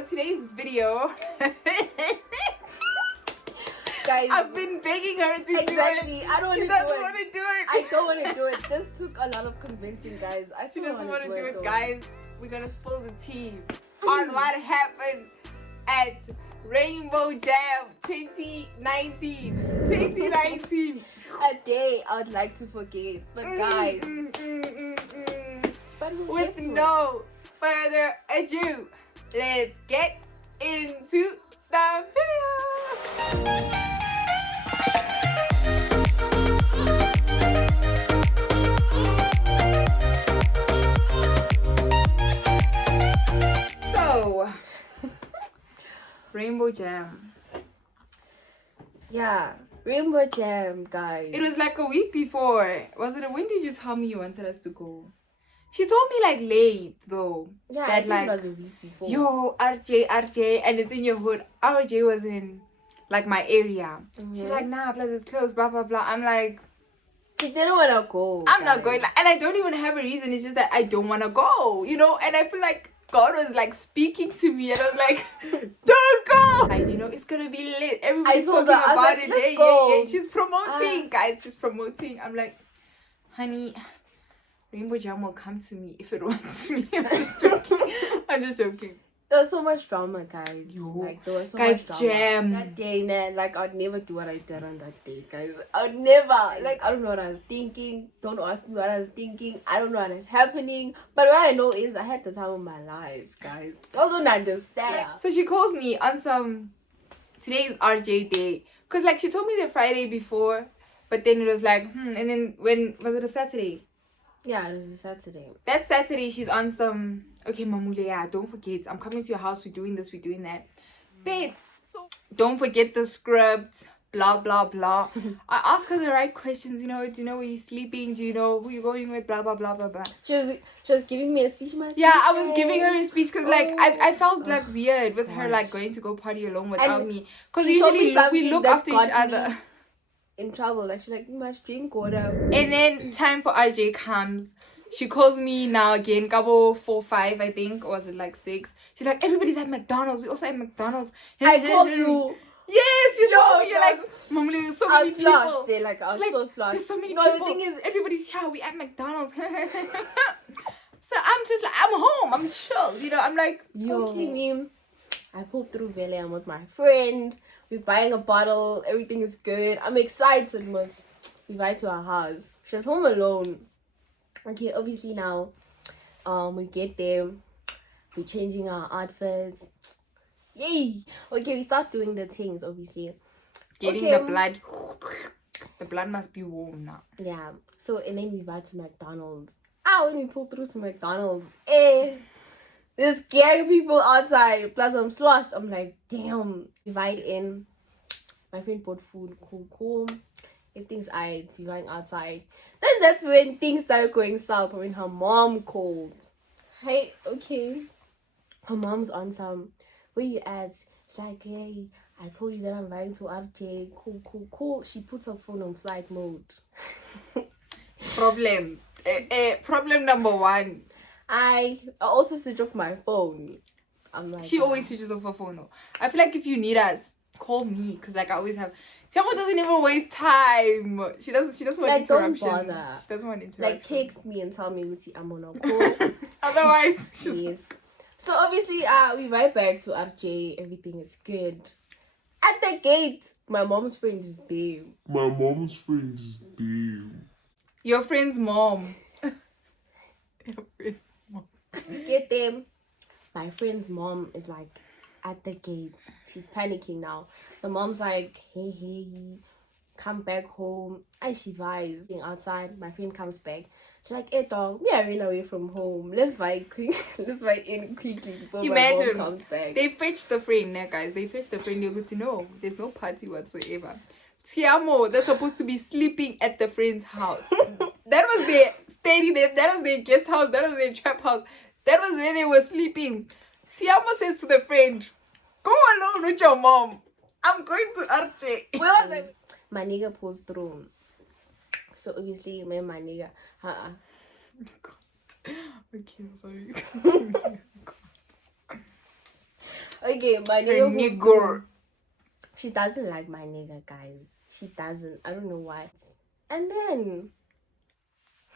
So today's video, guys, I've been begging her to do it. Exactly. I don't She want to doesn't do want it. to do it. I don't want to do it. This took a lot of convincing, guys. She doesn't want to do it, though. guys. We're gonna spill the tea on what happened at Rainbow Jam 2019. 2019. A day I'd like to forget, but guys, but we'll get with to no further ado, let's get into the video. So, Rainbow Jam. Yeah, Rainbow Jam, guys. It was like a week before. Was it? When did you tell me you wanted us to go? She told me like late though. Yeah, that I think like, it was a week before. yo, RJ, and it's in your hood. RJ was in like my area. She's like, nah, plus it's close, blah blah blah. I'm like, She didn't want to go. I'm not guys. going, and I don't even have a reason. It's just that I don't want to go, you know. And I feel like God was like speaking to me, and I was like, don't go. Like, you know, it's gonna be lit. Everybody's told talking her, I was about like, it. let's Yeah, go. yeah. She's promoting, guys. She's promoting. I'm like, honey, Rainbow Jam will come to me if it wants me. I'm just joking. I'm just joking. There was so much drama, guys. Yo, like, there was so guys, much drama. Jam. That day, man, like, I'd never do what I did on that day, guys. I'd never. Like, I don't know what I was thinking. Don't ask me what I was thinking. I don't know what is happening. But what I know is I had the time of my life, guys. I don't understand. So she calls me on some, today's RJ day. Because, like, she told me the Friday before. But then it was like, and then when, was it a Saturday? Yeah, it was a Saturday. That Saturday, she's on some, okay, Mamule, yeah, don't forget, I'm coming to your house, we're doing this, we're doing that. But, so, don't forget the script, blah, blah, blah. I ask her the right questions, you know, do you know where you're sleeping? Do you know who you're going with? Blah, blah, blah, blah, blah. She was giving me a speech myself. Yeah, I was giving her a speech because, like, I felt, like, Oh, weird with her, like, gosh. going to go party alone without And me. Because she told me usually we something look that after each got other. me in trouble. Like, she's like, you must drink water. And then time for RJ comes. She calls me now again, Gabo 4-5, I think, or was it like 6? She's like, everybody's at McDonald's. We also at McDonald's. I called you. Yes, you told me. You're dog. like, Mommy, there's so I many was people. sloshed there, like, I was She's so like, sloshed. there's so many No, people. the thing is, everybody's here. We at McDonald's. So I'm just like, I'm home. I'm chill. You know, I'm like, yo. okay, me. I pulled through Valley. I'm with my friend. We're buying a bottle. Everything is good. I'm excited. We invite to our house. She was home alone. Okay, obviously now, we get there. We're changing our outfits. Yay! Okay, we start doing the things. Obviously, Getting the blood. The blood must be warm now. yeah. So and then we invite to McDonald's. When we pull through to McDonald's, there's gang people outside. Plus, I'm sloshed. I'm like, damn. We invite in. My friend bought food. Cool. Everything's alright. We're going outside. Then that's when things started going south. When her mom called. Hey, okay. Her mom's on some. Where you at? She's like, hey, I told you that I'm riding to RJ. Cool. She puts her phone on flight mode. Problem. Problem number 1. I also switch off my phone. I'm like, She always switches off her phone. Though. I feel like if you need us, call me, because like I always have. Tiamo doesn't even waste time. She doesn't want like, don't interruptions. bother. She doesn't want interruptions. Like, text me and tell me Uti, I'm on a call. Otherwise, she's Yes. So obviously, we ride back to RJ. Everything is good. At the gate, my mom's friend is there. your friend's mom. Your friend's mom. We get them. My friend's mom is like at the gate. She's panicking now. The mom's like, hey, come back home. And she vibes. Being outside, my friend comes back. She's like, hey dog, I ran away from home. Let's fight in quickly before my mom comes back. They fetched the friend, guys. They fetched the friend. You're good to know. There's no party whatsoever. Tiamo, that's supposed to be sleeping at the friend's house. That was their steady there. That was their guest house. That was their trap house. That was where they were sleeping. Tiamo says to the friend, go alone with your mom. I'm going to RJ. Where was it? My nigga pulls through. So obviously, my nigga, God. Okay, sorry. Okay, my Her nigga. nigger. She doesn't like my nigga, guys. She doesn't. I don't know why. And then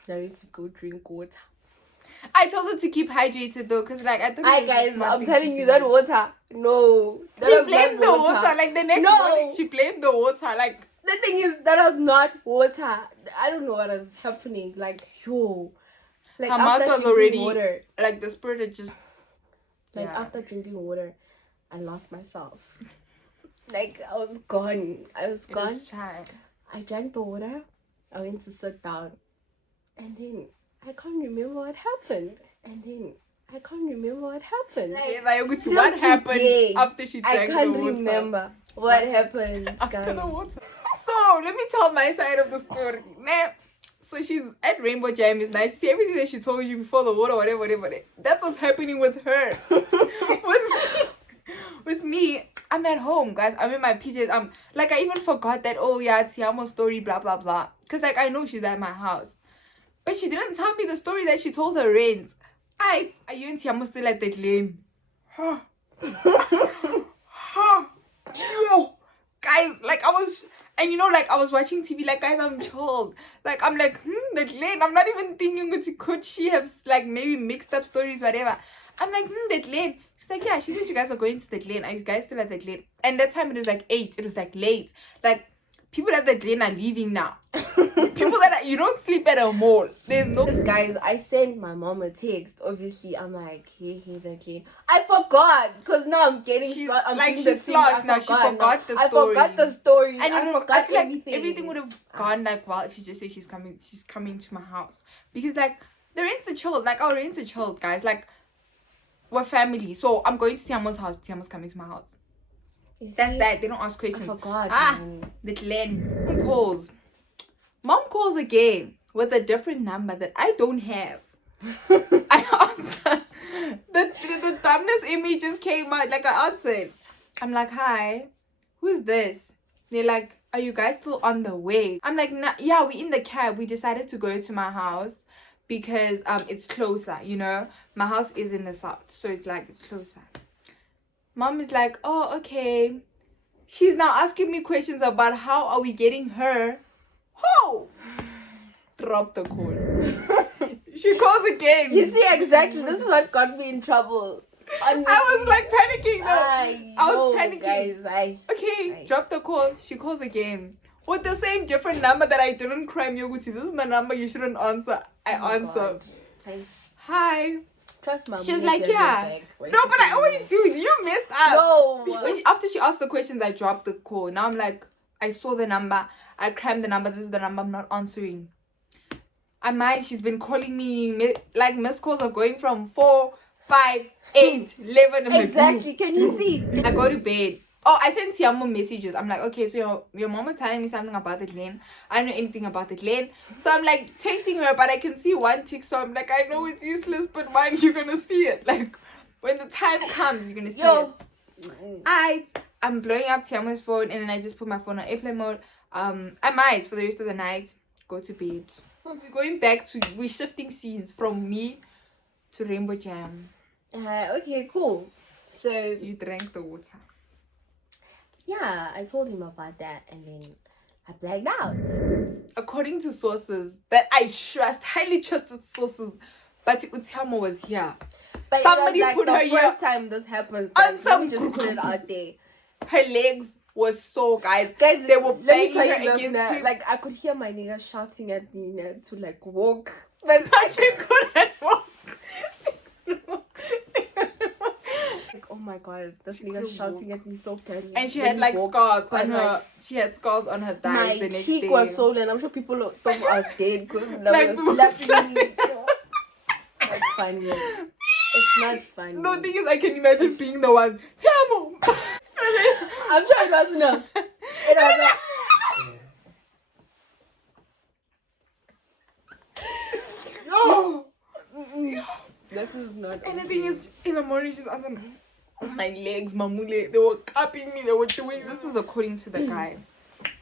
I need to go drink water. I told her to keep hydrated though, cause like I thought. Hi guys, I'm telling you that water. No, that She was blamed not the water. Like the next morning, she blamed the water. Like the thing is, that was not water. I don't know what was happening. Like yo, like her after mouth was drinking already water. like the spirit had just. Like after drinking water, I lost myself. Like I was gone. I was gone. I drank the water. I went to sit down, and then I can't remember what happened. And then I can't remember what happened. Like, what happened after she drank the water? I can't remember what happened, after guys. the water. So let me tell my side of the story. Nah. So she's at Rainbow Jam. It's nice to see everything that she told you before the water, whatever. That's what's happening with her. with me, I'm at home, guys. I'm in my PJs. Like, I even forgot that, oh yeah, Tiamo's story, blah, blah, blah. Because, like, I know she's at my house. But she didn't tell me the story that she told her friends. Are you and Tiamo still at the Glen? Huh. Yo. Guys, like, I was... And you know, like, I was watching TV, like, guys, I'm chilled. Like, I'm like, the Glen. I'm not even thinking, could she have, like, maybe mixed up stories, whatever. I'm like, the Glen. She's like, yeah, she said you guys are going to the Glen. Are you guys still at the Glen? And that time it was like 8. It was like late. Like, people at the Glen are leaving now. People that you don't sleep at a mall. There's no... Guys, I sent my mom a text. Obviously, I'm like, hey, the Glen. I forgot. Because now I'm getting... I'm like, she's slosh now. She forgot the story. I forgot the story. And I forgot I feel like everything. everything would have gone, like, well, if she just said she's coming to my house. Because, like, the rents are chilled. Like, our rents are chilled, guys. Like, we're family. So, I'm going to Tiamo's house. Tiamo's coming to my house. That's that. They don't ask questions. I forgot. The Glen Mom calls again with a different number that I don't have. I answer. The dumbness image just came out. Like, I answered. I'm like, hi, who's this? They're like, are you guys still on the way? I'm like, nah, yeah, we in the cab. We decided to go to my house because it's closer, you know. My house is in the south, so it's like, it's closer. Mom is like, oh, okay. She's now asking me questions about how are we getting her. Oh! Drop the call. She calls again. You see, exactly. This is what got me in trouble. Honestly. I was like panicking though. I was panicking. Guys, okay, drop the call. She calls again. With the same different number that I didn't crime Yoguti. This is the number you shouldn't answer. I answer. Hi. Trust my She's like, yeah. No, but I always do. You messed up. No. After she asked the questions, I dropped the call. Now I'm like, I saw the number. I crammed the number. This is the number. I'm not answering. She's been calling me. Like, missed calls are going from 4, 5, 8, 11. Exactly. Can you see? I go to bed. Oh, I sent Tiamo messages. I'm like, okay, so your mom was telling me something about the Glen. I don't know anything about the Glen. So I'm like texting her, but I can see one tick. So I'm like, I know it's useless, but man, you're going to see it. Like, when the time comes, you're going to see it. I'm blowing up Tiamo's phone, and then I just put my phone on airplane mode. I might, for the rest of the night, go to bed. We're going back to, we're shifting scenes from me to Rainbow Jam. Okay, cool. So you drank the water. Yeah, I told him about that, and then I blacked out. According to sources that I trust, highly trusted sources, but Utiamo was here. But somebody like put her here. First time this happens, on some just put it out there. Her legs were so guys, they were banging her against him. Like, I could hear my nigga shouting at me to like walk, but she couldn't walk. Like, oh my god, this nigga shouting at me so badly. And she had like scars on her. She had scars on her thighs. My cheek was swollen. I'm sure people thought I was dead because I was slapping me. Not funny. It's not funny. No, thing is, I can imagine being the one. Tiamo. I'm sure it wasn't enough. It wasn't. No. This is not. And the thing is, in the morning, she's on my legs, mamule. They were cupping me. They were doing. This is according to the guy.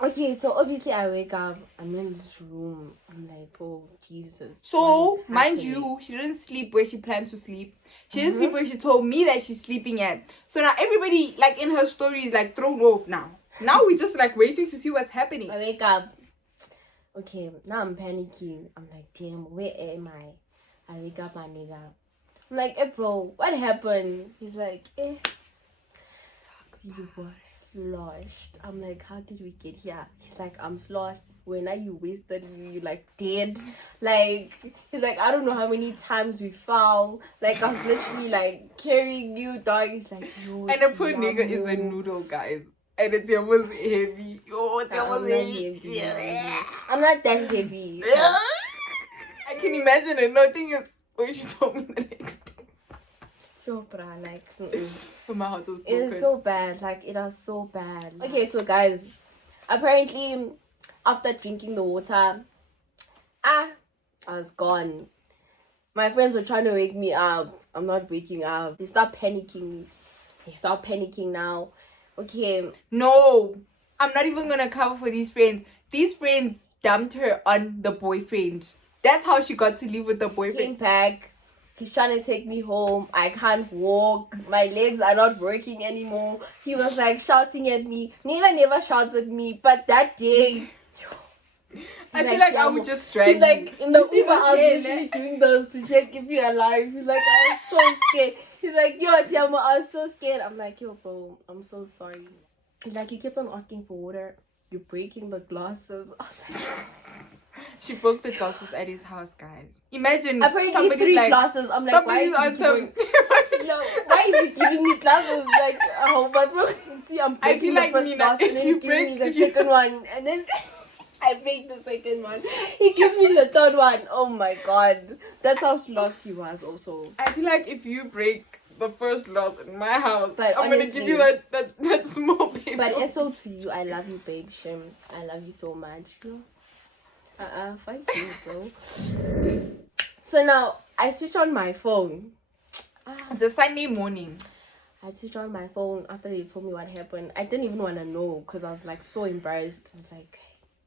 Okay, so obviously I wake up, I'm in this room, I'm like, oh Jesus. So, what is mind happening? you, she didn't sleep where she planned to sleep. She didn't sleep where she told me that she's sleeping at. So now everybody, like, in her story is, like, thrown off now. Now we're just, like, waiting to see what's happening. I wake up. Okay, now I'm panicking. I'm like, damn, where am I? I wake up, my nigga. I'm like, hey, bro, what happened? He's like, you were sloshed. I'm like, how did we get here? He's like, I'm sloshed. When are you wasted? You like dead? Like, he's like, I don't know how many times we fell. Like, I was literally like carrying you, dog. He's like, yo, And the poor nigga is a noodle, guys. And it's almost heavy. Oh, it's almost heavy. Yeah. I'm not that heavy. I can imagine it. No, thing is, when she told me the next day. So bra, like, My heart was broken. it is so bad. Like, it was so bad. Okay, so guys, apparently, after drinking the water, I was gone. My friends were trying to wake me up. I'm not waking up. They start panicking. They start panicking now. Okay. No, I'm not even gonna cover for these friends. These friends dumped her on the boyfriend. That's how she got to live with the boyfriend. Came back. He's trying to take me home. I can't walk. My legs are not working anymore. He was like shouting at me. Never shouts at me. But that day, I feel like I would just drag he's like, in the you see Uber, I was this literally doing those to check if you're alive. He's like, I was so scared. He's like, yo, Tiamo, I was so scared. I'm like, yo, bro, I'm so sorry. He's like, you kept on asking for water. You're breaking the glasses. I was like, She broke the glasses at his house, guys. Imagine apparently somebody's 3 like, glasses. I'm like, why somebody's on is some. why is he giving me glasses? Like, oh, but so see, I'm I breaking feel the like first Nina, glass if and then you he giving me the break- second one, and then I break the second one. He gives me the third one. Oh my god, that's how lost he was. Also, I feel like if you break the first glass in my house, But I'm gonna honestly- give you that small baby. but SO to you, I love you, babe. Shim, I love you so much. Fight you, bro. So now I switch on my phone. It's a Sunday morning. I switched on my phone after they told me what happened. I didn't even want to know because I was like so embarrassed. I was like,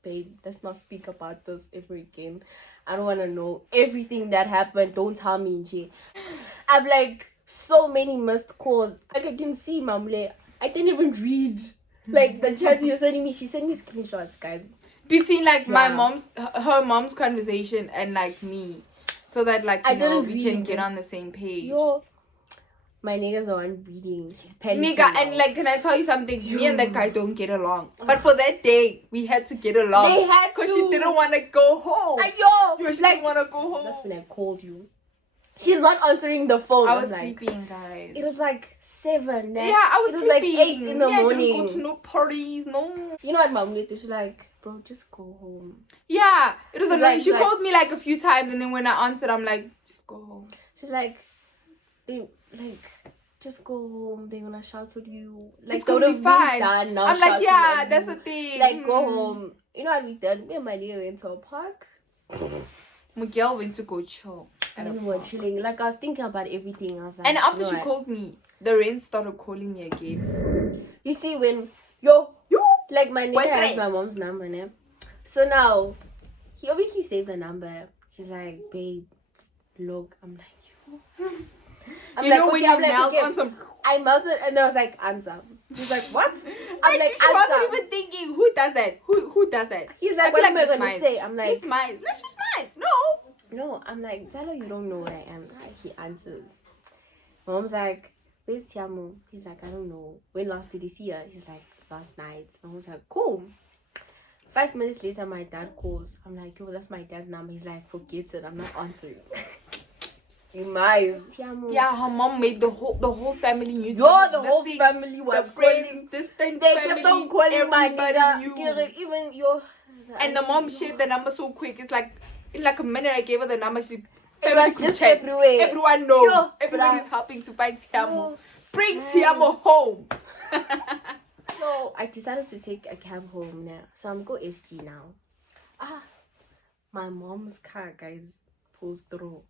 babe, let's not speak about this ever again. I don't want to know everything that happened. Don't tell me, G. I've like so many missed calls. Like I can see, Mamle. I didn't even read like the chat you're sending me. She sent me screenshots, guys. Between like my Yeah. mom's, her mom's conversation and like me, so that like I you know, didn't we can read. get on the same page. Yo, my nigga's the one reading. He's panicking. Nigga, now. and like, can I tell you something? Me and that guy don't get along. But for that day, we had to get along. They had because to. she didn't want to go home. Yo, She like didn't want to go home. that's when I called you. She's not answering the phone. I was like, sleeping, guys. it was like 7. Yeah, I was It was like sleeping. 8 in the I morning. didn't go to no parties, no. You know what mom did? She's like, bro, just go home. Yeah, it was She's annoying. like- She like- called me like a few times, and then when I answered, I'm like, just go home. She's like, just go home. They're gonna shout at you. Like, It's gonna they be would've been fine. done now I'm like, shouting yeah, at that's you. the thing. Like, go home. You know what we did? Me and my nigga went to a park. Miguel went to go chill. At a And we were park. chilling. Like, I was thinking about everything. I was like, And after you know she what? called me, the rain started calling me again. You see, when yo, You? like my nigga has Boyfriend. my mom's number, ne? So now he obviously saved the number. He's like, babe, look. I'm like, yo. I'm You like, know when okay, you I'm like, melt okay. on some... I melted and then I was like, answer. He's like, what? I'm like, she wasn't answer. even thinking, who does that? Who does that? He's I like, feel what am I it's gonna mine. say? I'm like, It's mine. Let's just mine. No. no. I'm like, Zalo, you don't know where I am. He answers. My mom's like, where's Tiamo? He's like, I don't know. When last did he see her? He's like, last night. My mom's like, cool. 5 minutes later, my dad calls. I'm like, yo, that's my dad's number. He's like, forget it. I'm not answering. Tiamo. Yeah, her mom made the whole family knew. Yo, the The whole sick, family was the calling. friends, distant They family, kept on calling my everybody nigga. knew. Kere, even yo. And the mom shared the number so quick. It's like in like a minute I gave her the number. She It family was group just chat. everywhere. Everyone knows. Yo, Everybody's bruh. helping to find Tiamo. Yo. Bring Tiamo home. So I decided to take a cab home now. So I'm go SG now. My mom's car, guys, pulls through.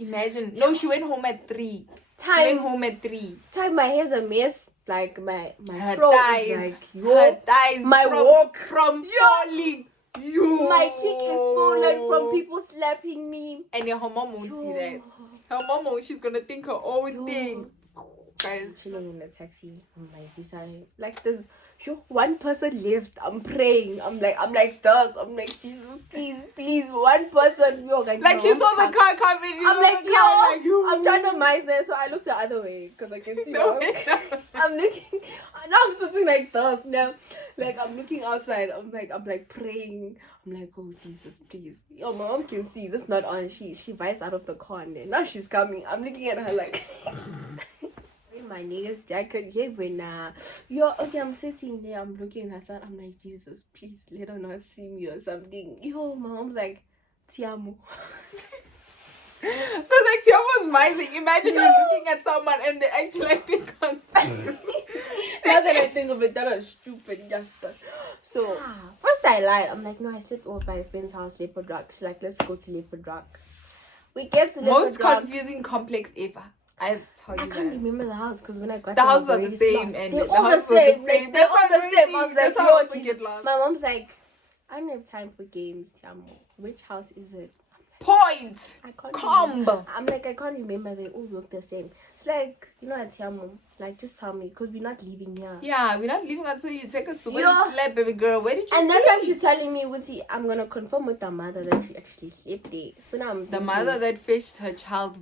Imagine. No, she went home at 3. She went home at 3. Time my hair's a mess. Like my Her throat thighs, is like her thighs my from, walk from falling. Yo. My cheek is swollen from people slapping me. And her mom won't see that. Her mom won't. She's gonna think her own things. I'm chilling in the taxi on my side. Like there's one person left. I'm praying. I'm like this. I'm like, Jesus, please, one person. Like she saw the car coming. I'm like, I'm trying to mice there, so I look the other way because I can see. I'm looking. Now I'm sitting like this. Now, like I'm looking outside. I'm like praying. I'm like, oh Jesus, please. Yo, my mom can see. This not on. She bites out of the car and then now she's coming. I'm looking at her like. My nigga's jacket, yeah, but nah. Yo, okay, I'm sitting there, I'm looking at her, I'm like, Jesus, please let her not see me or something. Yo, my mom's like, Tiamo. But like Tiamo's mising. Imagine you're looking at someone and they act like they can't see you. Now that I think of it, that was stupid, yes. So, first I lied. I'm like, no, I slept over by a friend's house, Leopard Rock. She's like, let's go to Leopard Rock. We get to Leopard Rock. Most confusing complex ever. I can't remember the house because when I got the house was the same and they're all the same. Like, they're all the same. I was like, yo, Jesus. My mom's like, I don't have time for games, Tiamo. Which house is it? Point. I can't Combo. I'm like, I can't remember. They all look the same. It's like, you know what, Tiamo? Like, just tell me because we're not leaving here. Yeah, we're not leaving until you take us to where you slept, baby girl. Where did you sleep? And that time she's telling me, Wuti, I'm gonna confirm with the mother that she actually slept there. So now I'm the mother that fetched her child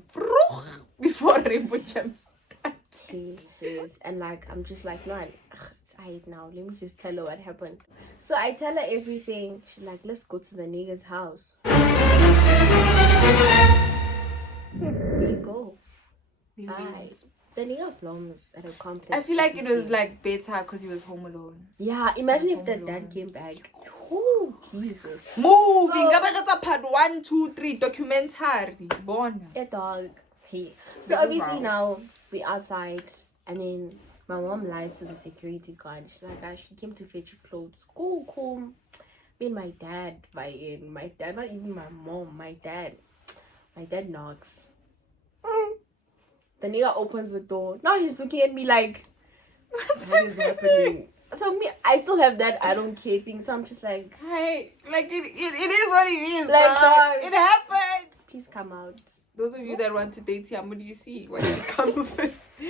before Rainbow Jam started. Yes. And like, I'm just like, no, it's alright now. Let me just tell her what happened. So I tell her everything. She's like, let's go to the nigga's house. We go. Bye. The nigga belongs at a complex. I feel like it was like better because he was home alone. Yeah, imagine if the dad came back. Oh, Jesus. Moving. Part 1, 2, 3 documentary. Born. A dog. Hey. So obviously now we outside and then my mom lies to the security guard. She's like, guys, she came to fetch your clothes. Cool. Me and my dad by in. My dad, not even my mom, my dad. My dad knocks. The nigga opens the door. Now he's looking at me like, what is happening? So me, I still have that I don't care thing. So I'm just like, hey, like it is what it is. Like, dog, it happened. Please come out. Those of you that want to date Tiamo, do you see what she comes with? Do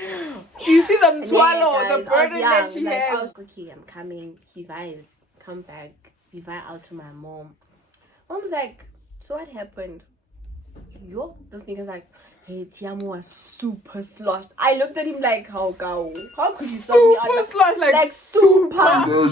you see the swallow, the burden that she has? Okay, I'm coming. You guys, come back. You guys out to my mom. Mom's like, so what happened? Yo, this nigga's like, hey, Tiamo was super sloshed. I looked at him like, how could you super sloshed, like super.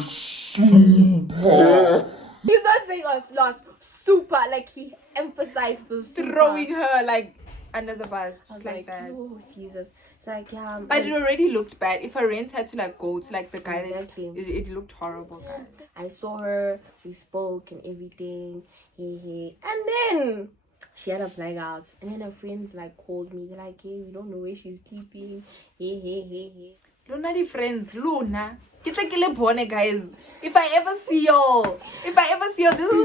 He's not saying sloshed, super, like he emphasized the super. Throwing her like under the bus, just like that. Oh, Jesus. It's like, yeah. But it already looked bad. If her rents had to like go to like the guy, exactly. It looked horrible, guys. I saw her, we spoke and everything. And then she had a blackout. And then her friends like called me. They're like, hey, we don't know where she's sleeping. Hey. Luna the friends, Luna. Guys, if I ever see y'all, this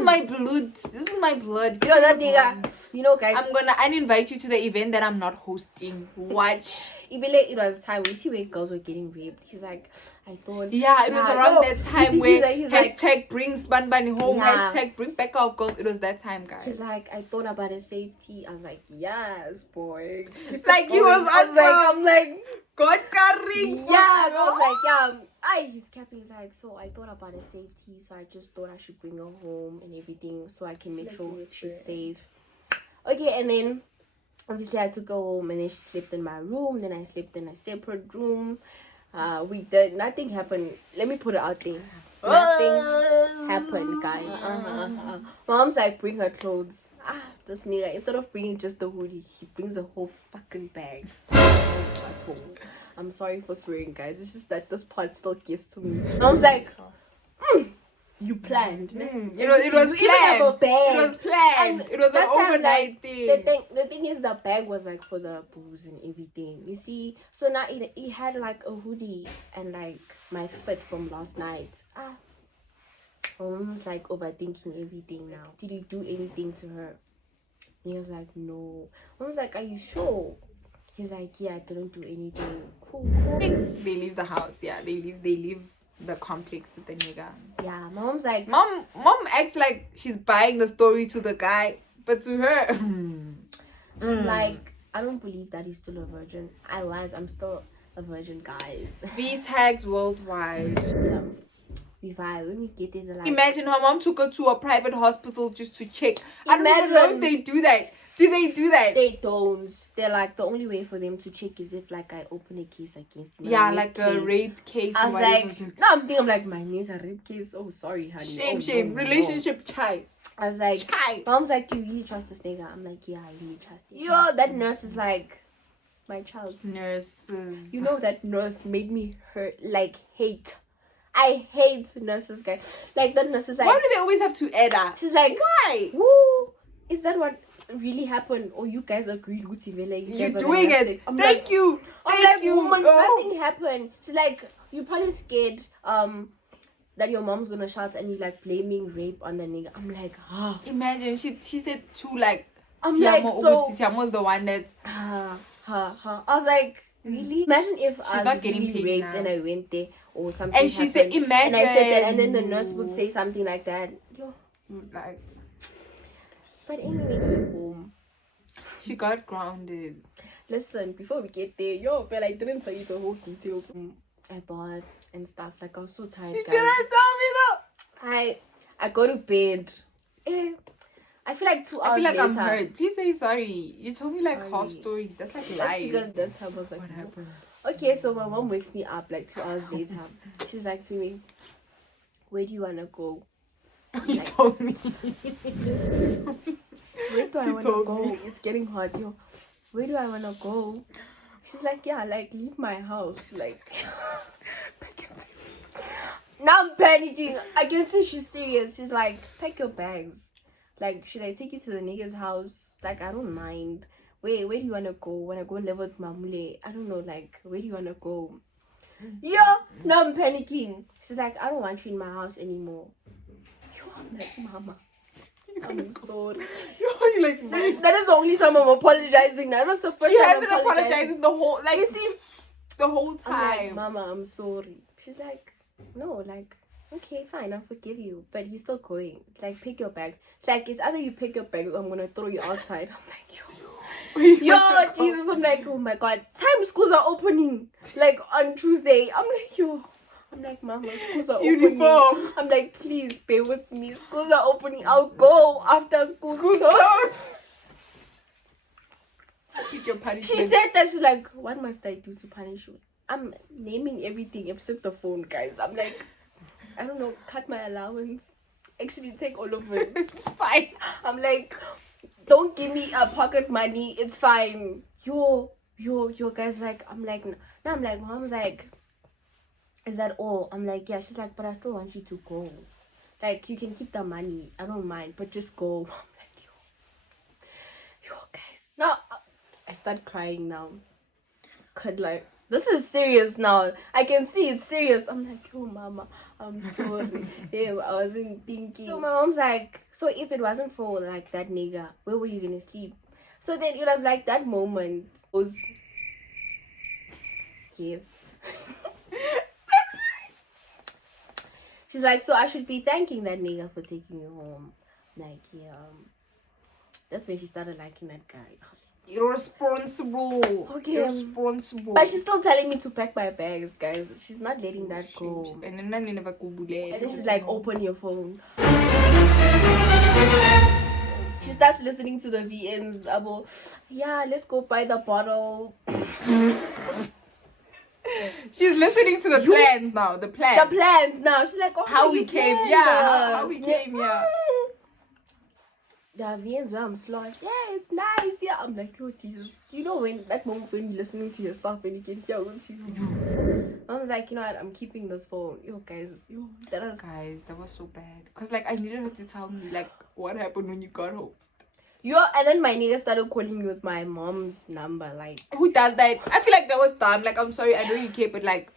is my blood. Yo, that nigga, you know, guys, I'm gonna uninvite you to the event that I'm not hosting. Watch. It was time we see where girls were getting raped. He's like, I thought, yeah, it was around that time where he's hashtag like, bring Spanbani home, yeah. hashtag bring back our girls. It was that time, guys. He's like, I thought about his safety. I was like, yes, boy. Like he was I'm like, God carrying. Yes, I was like, yeah. He's capping. He's like, so I thought about her safety, so I just thought I should bring her home and everything, so I can make sure she's safe. Okay, and then obviously I took her home, and then she slept in my room. Then I slept in a separate room. Nothing happened. Let me put it out there. Nothing happened, guys. Mom's like, bring her clothes. This nigga, instead of bringing just the hoodie, he brings a whole fucking bag. At all. I'm sorry for swearing, guys. It's just that this part still gets to me. Mom's like, you planned. It was planned. It was planned. It was an overnight thing. The thing is, the bag was like for the booze and everything. You see, so now it had like a hoodie and like my fit from last night. Mom's like overthinking everything now. Did you do anything to her? He was like, no. I was like, are you sure? He's like, yeah, I didn't do anything. Cool. They leave the house. Yeah, they leave the complex with the nigga. Yeah, my mom's like, Mom acts like she's buying the story to the guy, but to her, she's like, I don't believe that he's still a virgin. I'm still a virgin, guys. V tags worldwide. We vibe when we get there. Like, imagine her mom took her to a private hospital just to check. I don't even know if they do that. Do they do that? They don't. They're like, the only way for them to check is if like I open a case against him. Yeah, like a rape case. I was like, no, I'm thinking of like my nigga rape case. Oh, sorry, honey. Shame. Relationship chai. I was like, chai. Mom's like, do you really trust this nigga? I'm like, yeah, I really trust him. Yo, that nurse is like my child. Nurses. You know, that nurse made me hate. I hate nurses, guys. Like, that nurse is like, why do they always have to add up? She's like, why? Woo, is that what really happened? Or you guys agreed with you? Like, you're doing it. Thank you. Thank you. Woman, nothing happened. She's like, you're probably scared that your mom's gonna shout and you like blaming rape on the nigga. I'm like, imagine she said two like. I'm like, so Tiamo's the one that. I was like, really? Imagine if she's I was not getting really paid raped now. and I went there or something. And she said, imagine. And I said that, and then the nurse would say something like that. Yo, like. But anyway, we went home. She got grounded. Listen, before we get there, yo, but I didn't tell you the whole details. I bought and stuff. Like, I was so tired. She guys. didn't tell me I go to bed. I feel like 2 hours I feel like later. I'm hurt. Please say sorry. You told me like half stories. That's like lies. Because that time I was like, what happened? Okay, so my mom wakes me up like 2 hours later. She's like to me, where do you wanna go? You like, told me. Where do I wanna go? It's getting hot, yo. Where do I wanna go? She's like, yeah, like leave my house. Like now I'm panicking. I can see she's serious. She's like, pack your bags. Like, should I take you to the nigga's house? Like, I don't mind. Where do you wanna go? Wanna go live with Mamule? I don't know, like, where do you wanna go? Yeah, now I'm panicking. She's like, I don't want you in my house anymore. Yo, I'm like, Mama, I'm sorry. You're like, that is the only time I'm apologizing now. That's the first she time hasn't apologized the whole, like, you see, the whole time. I'm like, Mama, I'm sorry. She's like, no, like, okay, fine, I'll forgive you, but you're still going. Like, pick your bags. It's like, it's either you pick your bags or I'm gonna throw you outside. I'm like, yo, Jesus, I'm like, oh my God, time schools are opening, like, on Tuesday. I'm like, yo, I'm like, Mama, schools are opening. I'm like, please, bear with me. Schools are opening. I'll go after school close. Your punishment. She said that. She's like, what must I do to punish you? I'm naming everything except the phone, guys. I'm like, I don't know, cut my allowance. Actually, take all of it. It's fine. I'm like, don't give me a pocket money. It's fine. Yo, guys, like, I'm like, now I'm like, Mom's like, is that all? I'm like, yeah. She's like, but I still want you to go. Like, you can keep the money. I don't mind, but just go. I'm like, yo, guys. Now, I start crying now. Like, this is serious now. I can see it's serious. I'm like, yo, Mama, I'm sorry. Yeah, I wasn't thinking. So my mom's like, so if it wasn't for like that nigga, where were you gonna sleep? So then it was like that moment was, yes. She's like, so I should be thanking that nigga for taking you home. Like, yeah. That's when she started liking that guy. You're responsible. Okay. You're responsible. But she's still telling me to pack my bags, guys. She's not letting that go. And then she's like, open your phone. She starts listening to the VNs about, yeah, let's go buy the bottle. She's listening to the plans now. The plans now. She's like, oh, how we came. Yeah, how we came. Yeah. The VNs where I'm slow. Yeah, it's nice. Yeah, I'm like, oh Jesus. You know when that moment when you're listening to yourself and you can hear what you. I was like, you know what? I'm keeping this phone. Yo, guys. That was so bad. Cause like I needed her to tell me like what happened when you got home. And then my nigga started calling me with my mom's number. Like, who does that? I feel like that was dumb. Like, I'm sorry, I know you care, but like,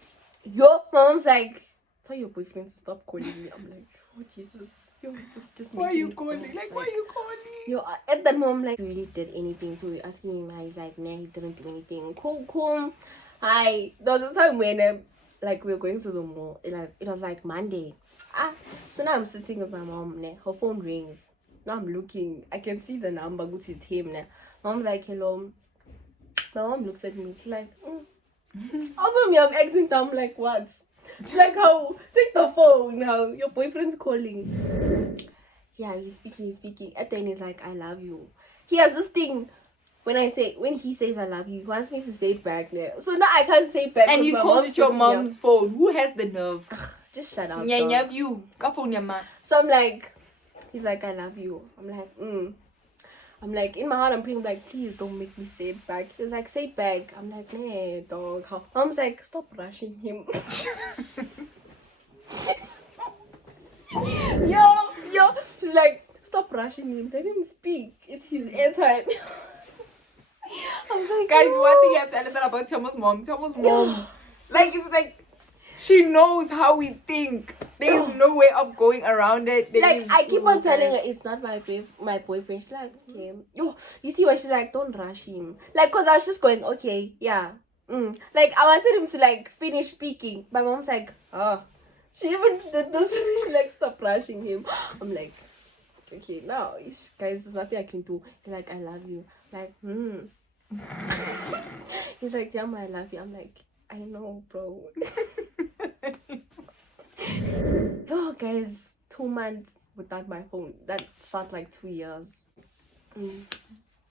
my mom's like, tell your boyfriend to stop calling me. I'm like, oh Jesus. Yo, this just Why are making you me calling? laugh, Like, why are you calling? Yo, at that moment, like, really did anything. So we're asking him, he's like, nah, he didn't do anything. Cool. There was a time when, like, we were going to the mall. It was like Monday. So now I'm sitting with my mom. Né? Her phone rings. Now I'm looking. I can see the number. Go to him. Né? Mom's like, hello. My mom looks at me. She's like, Also, me, I'm acting dumb. Like, what? She's like, how? Take the phone now. Your boyfriend's calling. Yeah, he's speaking. At the end, he's like, I love you. He has this thing. When he says I love you, he wants me to say it back now. So now I can't say it back. And you called it your mom's phone. Who has the nerve? Just shut up. Yeah, you. So I'm like, he's like, I love you. I'm like, I'm like, in my heart, I'm praying, like, please don't make me say it back. He's like, say it back. I'm like, nah, dog. Mom's like, stop rushing him. Yo. She's like, stop rushing him. Let him speak. It's his airtime. I was like, guys, one thing you have to understand about Tiamo's mom. Like, it's like, she knows how we think. There's no way of going around it. Like, I keep on telling her it's not my boyfriend. She's like, okay. Yo, you see what she's like, don't rush him. Like, cause I was just going, okay, yeah. Like, I wanted him to like finish speaking. My mom's like, she even did this. She's like, stop rushing him. I'm like, okay, now, guys, there's nothing I can do. He's like, I love you. Like, He's like, Tiamo, I love you. I'm like, I know, bro. Oh, guys, 2 months without my phone. That felt like 2 years.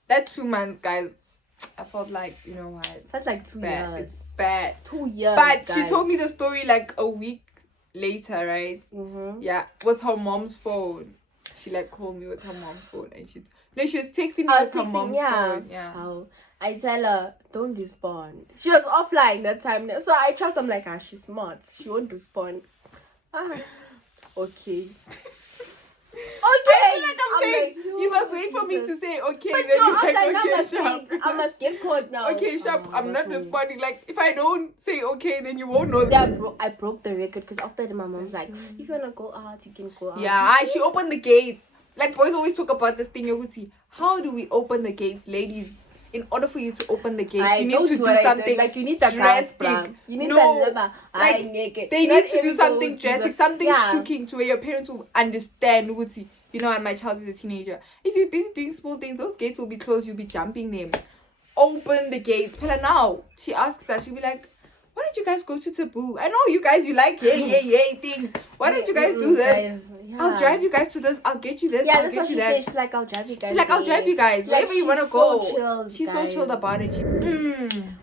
That 2 months, guys, I felt like, you know what? Felt like 2 years. It's bad. 2 years. But guys. she told me the story like a week later, right? Yeah, with her mom's phone. She like called me with her mom's phone, and she was texting me with her mom's phone. Yeah. How I tell her, don't respond. She was offline that time, so I trust. I'm like, she's smart. She won't respond. Okay. I feel like I'm saying, you must wait for me to say okay. But then no, you're like, I'm okay, like, sharp. I must get caught now. Okay, sharp. I'm not that's responding. Like, if I don't say okay, then you won't know. Yeah, I broke the record because after that, my mom's like, if you wanna go out, you can go out. Yeah, she opened the gates. Like, boys always talk about this thing, Yoguti. How do we open the gates, ladies? In order for you to open the gates, you need to do something like, you need the drastic. You need the liver. Like, naked. they Not need to do every something girl drastic, does- something yeah. shocking to where your parents will understand, Yoguti. You know, and my child is a teenager. If you're busy doing small things, those gates will be closed. You'll be jumping them. Open the gates. Pela now, she asks us. She'll be like, why don't you guys go to Taboo? I know you guys, you like yay things. Why don't you guys do this? Guys, yeah. I'll drive you guys to this. I'll get you this. Yeah, I'll that's get what you she that. said. She's like, I'll drive you guys. She's like, I'll drive you guys. Like, Wherever you want to she's go. so chilled, She's guys. so chilled about it.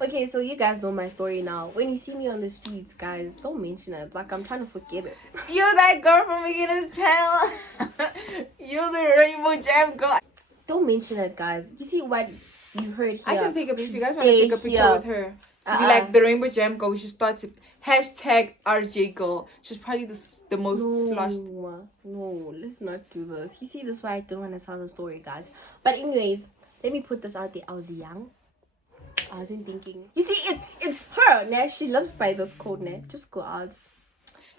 Okay, so you guys know my story now. When you see me on the streets, guys, don't mention it. Like, I'm trying to forget it. You're that girl from Beginner's Channel. You're the Rainbow Jam girl. Don't mention it, guys. You see what you heard here? I can take a picture. If you guys want to take a picture with her. To be like the Rainbow Jam girl, we should start it. Hashtag RJ girl. She's probably the most sloshed. No, let's not do this. You see, this is why I don't want to tell the story, guys. But anyways, let me put this out there. I was young. I wasn't thinking. You see, it's her. Nah, she lives by this code. Nah, just go out.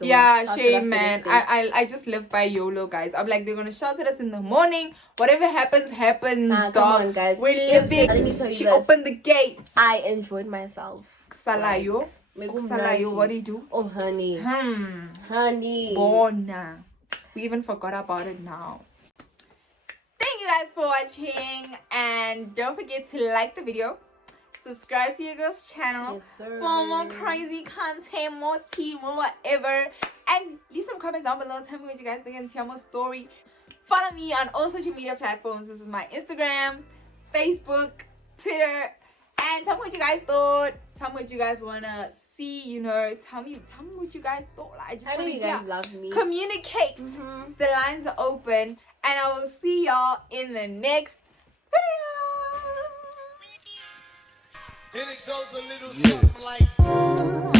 Yeah, shame, man. I just live by YOLO, guys. I'm like, they're gonna shout at us in the morning. Whatever happens, dog. Come on, guys. We're living. Let me tell you she this. opened the gates. I enjoyed myself. Salayo. Salayo, what do you do? Oh, honey. Honey. Bona. We even forgot about it now. Thank you guys for watching. And don't forget to like the video. Subscribe to your girl's channel for more crazy content, more tea, more whatever. And leave some comments down below. Tell me what you guys think and see more story. Follow me on all social media platforms. This is my Instagram, Facebook, Twitter. And tell me what you guys thought. Tell me what you guys wanna see, you know. Tell me what you guys thought. I know you guys love me. Communicate. The lines are open. And I will see y'all in the next video. And it goes a little something like